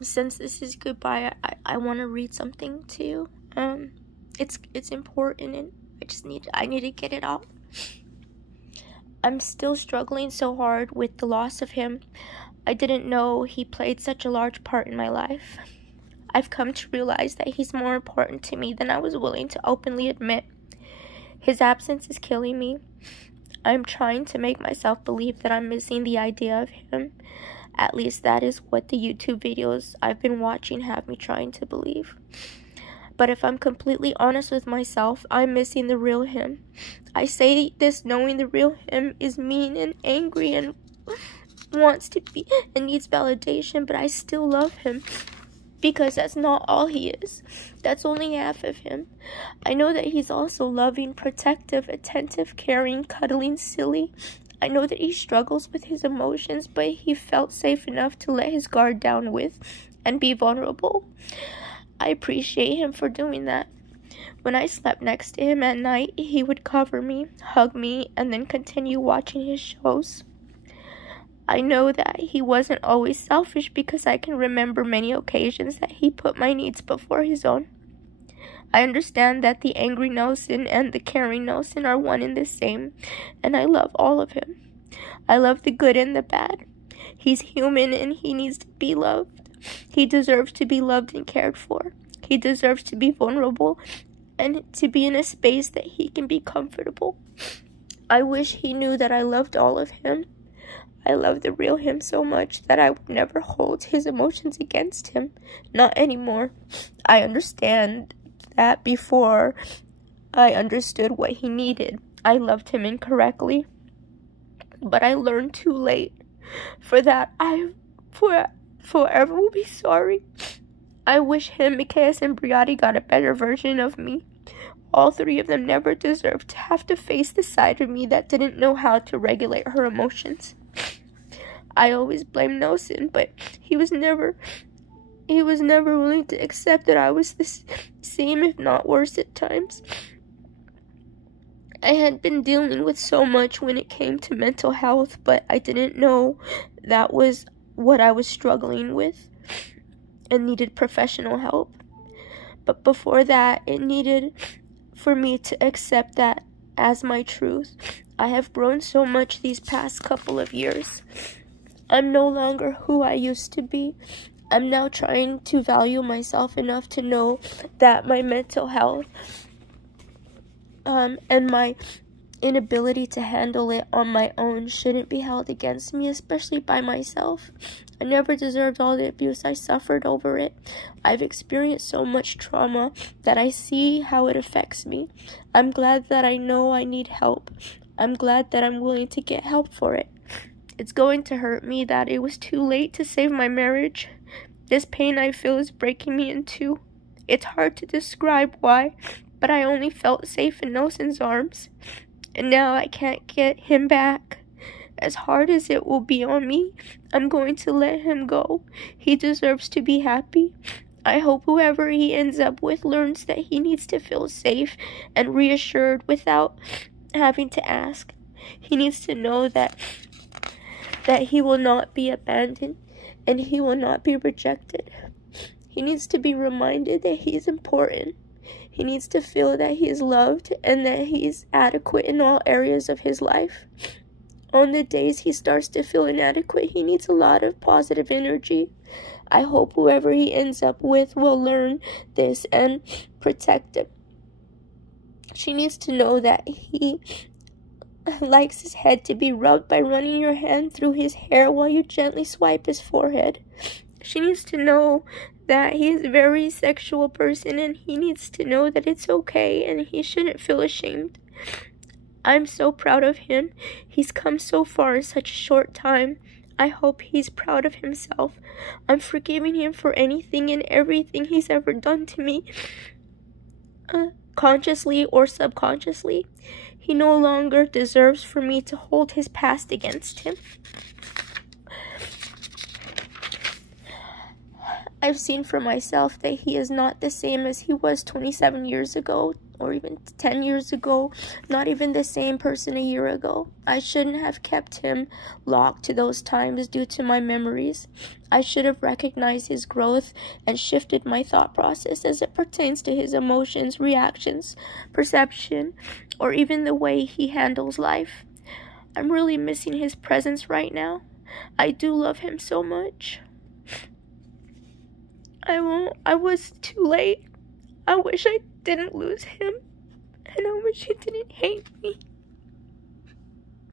Since this is goodbye, I want to read something to you. It's important, and I need to get it out. I'm still struggling so hard with the loss of him. I didn't know he played such a large part in my life. I've come to realize that he's more important to me than I was willing to openly admit. His absence is killing me. I'm trying to make myself believe that I'm missing the idea of him. At least that is what the YouTube videos I've been watching have me trying to believe. But if I'm completely honest with myself, I'm missing the real him. I say this knowing the real him is mean and angry and wants to be and needs validation, but I still love him. Because that's not all he is. That's only half of him. I know that he's also loving, protective, attentive, caring, cuddling, silly. I know that he struggles with his emotions, but he felt safe enough to let his guard down with and be vulnerable. I appreciate him for doing that. When I slept next to him at night, he would cover me, hug me, and then continue watching his shows. I know that he wasn't always selfish because I can remember many occasions that he put my needs before his own. I understand that the angry Nelson and the caring Nelson are one and the same, and I love all of him. I love the good and the bad. He's human and he needs to be loved. He deserves to be loved and cared for. He deserves to be vulnerable and to be in a space that he can be comfortable. I wish he knew that I loved all of him. I love the real him so much that I would never hold his emotions against him. Not anymore. I understand that before I understood what he needed. I loved him incorrectly. But I learned too late. For that, I forever will be sorry. I wish him, Mikhail, and Briati got a better version of me. All three of them never deserved to have to face the side of me that didn't know how to regulate her emotions. I always blamed Nelson, but he was never willing to accept that I was the same, if not worse at times. I had been dealing with so much when it came to mental health, but I didn't know that was what I was struggling with and needed professional help. But before that, it needed for me to accept that as my truth. I have grown so much these past couple of years. I'm no longer who I used to be. I'm now trying to value myself enough to know that my mental health and my inability to handle it on my own shouldn't be held against me, especially by myself. I never deserved all the abuse I suffered over it. I've experienced so much trauma that I see how it affects me. I'm glad that I know I need help. I'm glad that I'm willing to get help for it. It's going to hurt me that it was too late to save my marriage. This pain I feel is breaking me in two. It's hard to describe why, but I only felt safe in Nelson's arms. And now I can't get him back. As hard as it will be on me, I'm going to let him go. He deserves to be happy. I hope whoever he ends up with learns that he needs to feel safe and reassured without having to ask. He needs to know that he will not be abandoned and he will not be rejected. He needs to be reminded that he's important. He needs to feel that he is loved and that he is adequate in all areas of his life. On the days he starts to feel inadequate, he needs a lot of positive energy. I hope whoever he ends up with will learn this and protect him. She needs to know that he likes his head to be rubbed by running your hand through his hair while you gently swipe his forehead. She needs to know that he is a very sexual person and he needs to know that it's okay and he shouldn't feel ashamed. I'm so proud of him. He's come so far in such a short time. I hope he's proud of himself. I'm forgiving him for anything and everything he's ever done to me, consciously or subconsciously. He no longer deserves for me to hold his past against him. I've seen for myself that he is not the same as he was 27 years ago, or even 10 years ago, not even the same person a year ago. I shouldn't have kept him locked to those times due to my memories. I should have recognized his growth and shifted my thought process as it pertains to his emotions, reactions, perception, or even the way he handles life. I'm really missing his presence right now. I do love him so much. I was too late. I wish I didn't lose him. And I wish he didn't hate me.